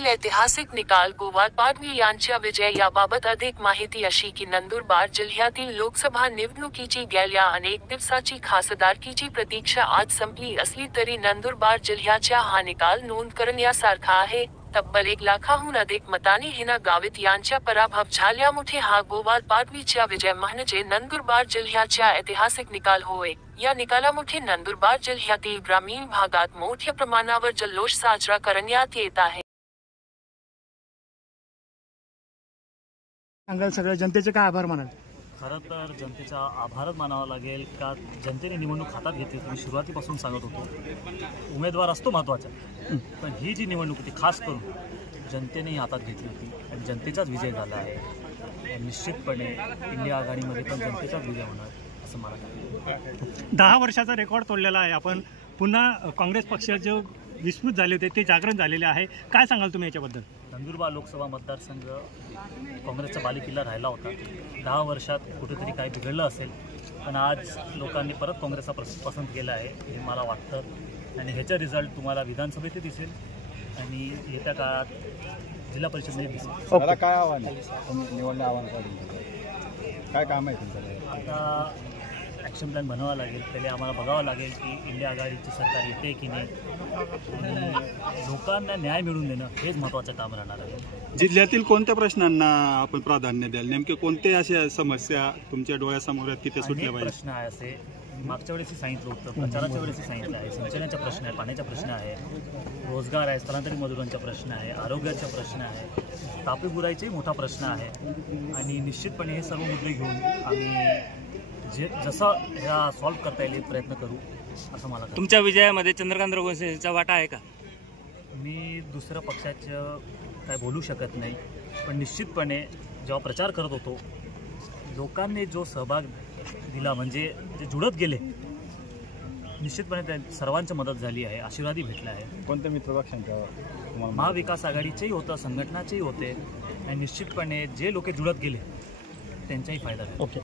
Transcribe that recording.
जिल्ह्यातील ऐतिहासिक निकाल गोपाल पाडवी यांच्या विजय याबाबत अधिक माहिती अशी की नंदुरबार जिल्ह्यातील लोकसभा निवडणुकीची गेल्या अनेक दिवसाची खासदारकीची प्रतीक्षा आज संपली असली तरी नंदुरबार जिल्ह्याचा हा निकाल नोंद करण्यासारखा आहे। तब्बल 1 लाखाहून अधिक मतांनी हिना गावित यांचा पराभव झाल्यामुळे हा गोपाल पाडवीचा विजय म्हणजे नंदुरबार जिल्ह्याचा ऐतिहासिक निकाल होय। या निकालामुळे नंदुरबार जिल्ह्यातील ग्रामीण भागात मोठ्या प्रमाणावर जल्लोष साजरा करण्यात येत आहे। सगळ्या जनतेचे काय आभार मानाल? खरं तर जनतेचा आभारच मानावा लागेल का जनतेने निवडणूक हातात घेतली। मी सुरुवातीपासून सांगत होतो उमेदवार असतो महत्त्वाचा, पण ही जी निवडणूक होती खास करून जनतेने हातात घेतली होती आणि जनतेचाच विजय झाला आहे। निश्चितपणे इंडिया आघाडीमध्ये पण जनतेचाच विजय होणार असं मला वाटतं। 10 वर्षाचा रेकॉर्ड तोडलेला आहे आपण। पुन्हा काँग्रेस पक्षाचे विस्मृत झाले होते ते जागरण झालेले आहे, काय सांगाल तुम्ही याच्याबद्दल? नंदुरबार लोकसभा मतदारसंघ काँग्रेसचा बालेकिल्ला राहिला होता। 10 वर्षात कुठेतरी काय बिघडलं असेल, पण आज लोकांनी परत काँग्रेसचा पसंत केला आहे हे मला वाटतं आणि ह्याचा रिझल्ट तुम्हाला विधानसभेतही दिसेल आणि येत्या काळात जिल्हा परिषदेमध्ये दिसेल। मला काय आव्हान निवडणं आव्हान काय काम आहे तुमचं? आता ॲक्शन प्लॅन बनवावा लागेल। पहिले आम्हाला बघावं लागेल की इंडिया आघाडीची सरकार येते की नाही आणि लोकांना न्याय मिळवून देणं हेच महत्त्वाचं काम राहणार आहे। जिल्ह्यातील कोणत्या प्रश्नांना आपण प्राधान्य द्याल? नेमके कोणते अशा समस्या तुमच्या डोळ्यासमोर आहेत की ते सुटल्या पाहिजे? प्रश्न आहे असे मागच्या वेळेसही सांगितलं होतं, प्रचाराच्या वेळेसही सांगितलं आहे। सिंचनाचा प्रश्न आहे, पाण्याचा प्रश्न आहे, रोजगार आहे, स्थलांतरित मजुरांचा प्रश्न आहे, आरोग्याचा प्रश्न आहे, तापी बुराईचाही मोठा प्रश्न आहे आणि निश्चितपणे हे सर्व मुद्दे घेऊन आम्ही जसं ह्या सॉल्व्ह करता येईल प्रयत्न करू असं मला वाटतं। तुमच्या विजयामध्ये चंद्रकांत रघुवंशींचा वाटा आहे का? मी दुसऱ्या पक्षाचं काय बोलू शकत नाही, पण निश्चितपणे जेव्हा प्रचार करत होतो लोकांनी जो सहभाग दिला म्हणजे जे जुळत गेले निश्चितपणे त्या सर्वांची मदत झाली आहे, आशीर्वादही भेटला आहे। कोणत्या मित्रपक्षांच्या? महाविकास आघाडीचेही होतं, संघटनाचेही होते आणि निश्चितपणे जे लोक जुळत गेले त्यांचाही फायदा झाला।